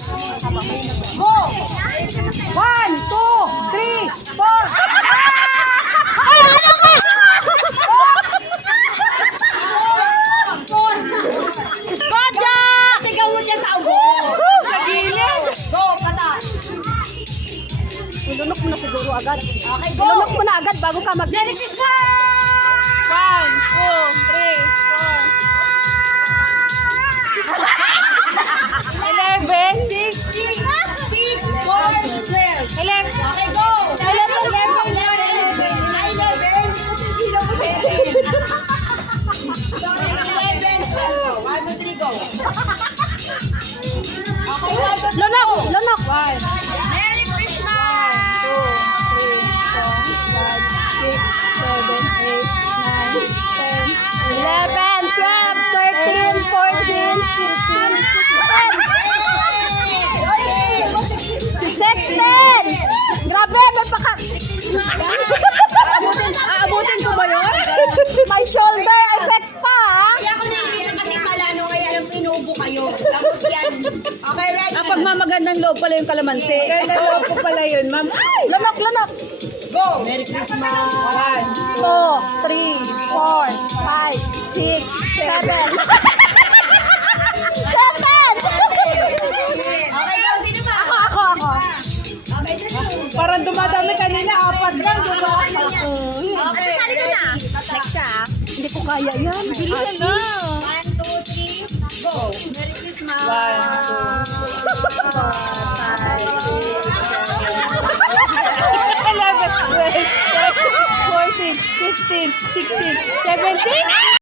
Go! 1, 2, 3, 4. Ay, ano ba? Kodja! Sigaw mo dyan sa ubo. Sa gilid. Go, pata. Ilunok mo na siguro agad. Okay, go. Ilunok mo na agad bago ka mag-Merry Christmas! 1, 2, 3, 4. 11, 16, 4, 12. 11. Okay, go. 11, 11. Lunok! Lunok! 1. Merry Christmas! 16! Grabe, may paka... Aabutin ko ba yun? May shoulder effect pa, ha? Kaya ako naiiyak kasi malano kaya alam ko inuubo kayo. Tapos yan. Okay, ready? Pag mamagandang loob pala yung kalamansi. Ganda loob ko pala yun, ma'am. Ay! Lunok, lunok! Go! Merry Christmas! 1, 2, 3, 4, 5, 6, 7. 7! Okay, go. Sino ba? Ako. Okay, sino? Parang dumadami kanina, 4 lang. Okay, Sali ka na. Next ah. Hindi ko kaya yan. Bilisan na. 1, 2, 3, go! Merry Christmas! 11, 12, 13, 14, 15, 16, 17.